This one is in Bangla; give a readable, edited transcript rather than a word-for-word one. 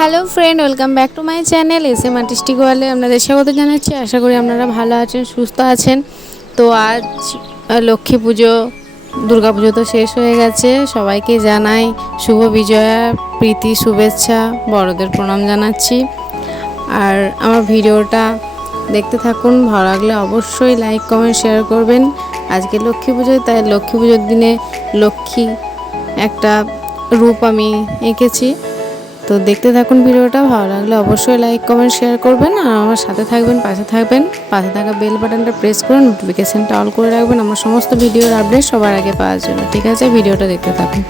Hello friend, welcome back to my channel SM artistic ওয়ার্ল্ডে আপনাদের স্বাগত জানাচ্ছি। আশা করি আপনারা ভালো আছেন, সুস্থ আছেন। তো আজ লক্ষ্মী পুজো, দুর্গা পুজো তো শেষ হয়ে গেছে। সবাইকে জানাই শুভ বিজয়া, প্রীতি, শুভেচ্ছা, বড়দের প্রণাম জানাচ্ছি। আর আমার ভিডিওটা দেখতে থাকুন, ভালো লাগলে অবশ্যই লাইক কমেন্ট শেয়ার করবেন। আজকে লক্ষ্মী পুজোয়, তাই লক্ষ্মী পুজোর দিনে লক্ষ্মী একটা রূপ আমি এঁকেছি। তো দেখতে থাকুন ভিডিওটা, ভালো লাগলে অবশ্যই লাইক কমেন্ট শেয়ার করবেন আর আমার সাথে থাকবেন, পাশে থাকবেন। পাশে থাকা বেল বাটনটা প্রেস করে নোটিফিকেশানটা অল করে রাখবেন আমার সমস্ত ভিডিওর আপডেট সবার আগে পাওয়ার জন্য। ঠিক আছে, ভিডিওটা দেখতে থাকুন।